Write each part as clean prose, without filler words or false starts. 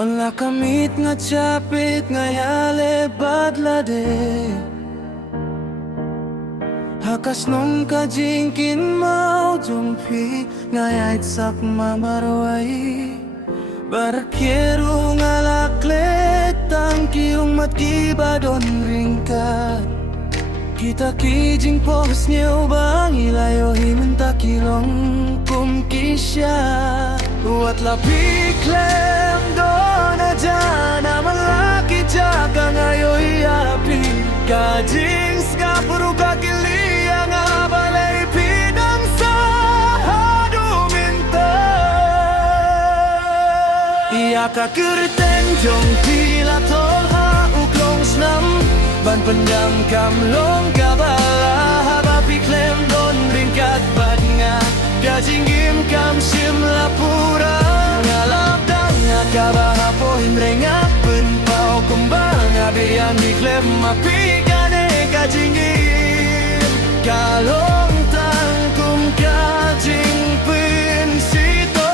Malakamit nga chapit nga yale badlade Hakas nung kajingkin mau jumpi ngayait sak mamarwai Barakero nga laklet tangki yung matiba don ringkat Kita kijing pos niyo bang ilayo himinta kilong kumkisya Wat lapik lem don aja na malaki jaga ngayoy api Kajing ska puro kakili ang abalay pinang sa haduminta Iya kakerten jong pila tolha uklong snam Ban pendam kamlong kabala haba piklem don ringkat bad nga Kajingim kam sim lapura ngalap dang nga kabahapoin rengap penpau kembang abian piklem mapigane kajingim kalong tangkum kajing pensito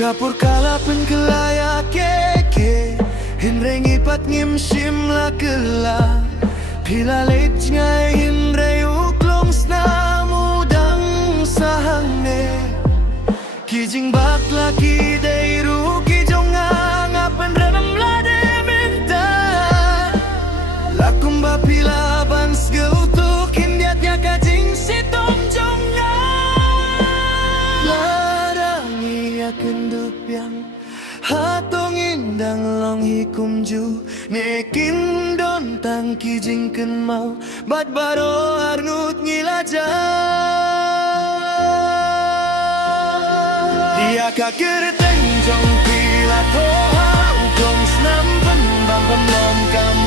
Kapur kalapen kelaya keke Hinreng ipat ngim sim la kela Pila leit ngai hinre uklong sna mudang sahangne Kijing bak laki deiru kijong ngapen renam lade minta Lakum ba pila ban sgeutuk hindiatnya kajing sitom jonga Kendupyang hatong indang long hikumju nekin don tang kijing ken mau bad baro arngut ngilaja dia kaker tenjong pila toha uklong snam pen bam bam lom kam